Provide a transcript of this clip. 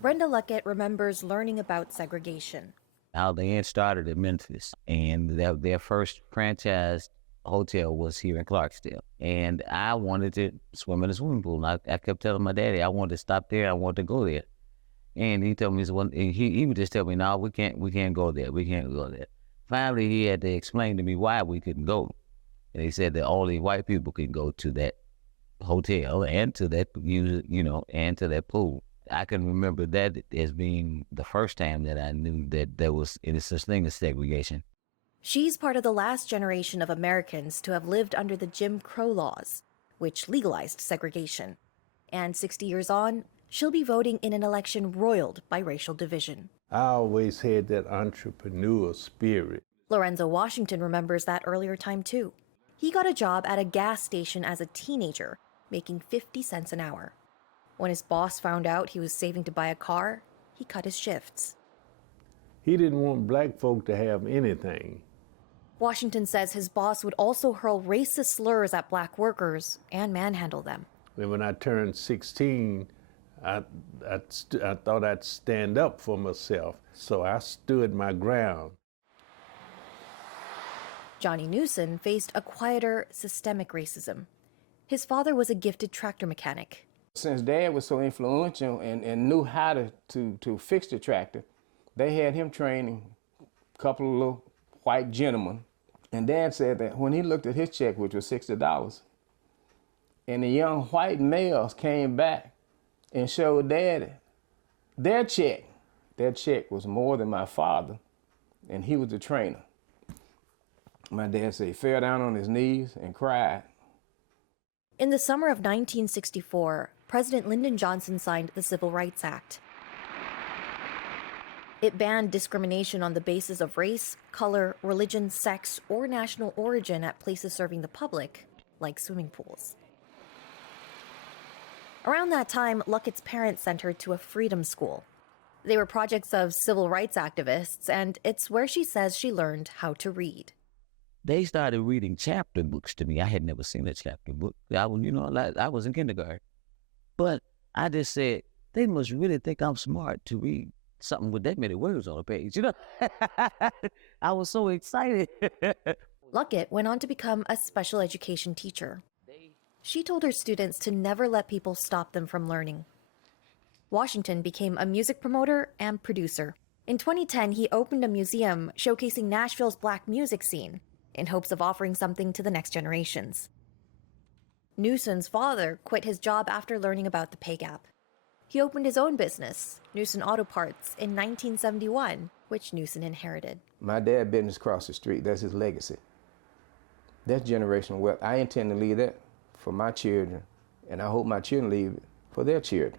Brenda Luckett remembers learning about segregation. How the end started in Memphis, and their first franchise hotel was here in Clarksdale. And I wanted to swim in the swimming pool. And I kept telling my daddy I wanted to stop there, I wanted to go there. And he told me, he would just tell me, no, we can't go there, we can't go there. Finally, he had to explain to me why we couldn't go. And he said that only white people can go to that hotel and to that, and to that pool. I can remember that as being the first time that I knew that there was any such thing as segregation. She's part of the last generation of Americans to have lived under the Jim Crow laws, which legalized segregation. And 60 years on, she'll be voting in an election roiled by racial division. I always had that entrepreneurial spirit. Lorenzo Washington remembers that earlier time too. He got a job at a gas station as a teenager, making 50 cents an hour. When his boss found out he was saving to buy a car, he cut his shifts. He didn't want black folk to have anything. Washington says his boss would also hurl racist slurs at black workers and manhandle them. And when I turned 16, I thought I'd stand up for myself, so I stood my ground. Johnny Newson faced a quieter, systemic racism. His father was a gifted tractor mechanic. Since Dad was so influential and knew how to fix the tractor, they had him training a couple of little white gentlemen. And Dad said that when he looked at his check, which was $60, and the young white males came back and showed Dad their check was more than my father, and he was the trainer. My dad said he fell down on his knees and cried. In the summer of 1964, President Lyndon Johnson signed the Civil Rights Act. It banned discrimination on the basis of race, color, religion, sex, or national origin at places serving the public, like swimming pools. Around that time, Luckett's parents sent her to a freedom school. They were projects of civil rights activists, and it's where she says she learned how to read. They started reading chapter books to me. I had never seen a chapter book. I was in kindergarten. But I just said, they must really think I'm smart to read something with that many words on a page, I was so excited. Luckett went on to become a special education teacher. She told her students to never let people stop them from learning. Washington became a music promoter and producer. In 2010, he opened a museum showcasing Nashville's black music scene in hopes of offering something to the next generations. Newson's father quit his job after learning about the pay gap. He opened his own business, Newson Auto Parts, in 1971, which Newson inherited. My dad's business across the street, that's his legacy. That's generational wealth. I intend to leave that for my children, and I hope my children leave it for their children.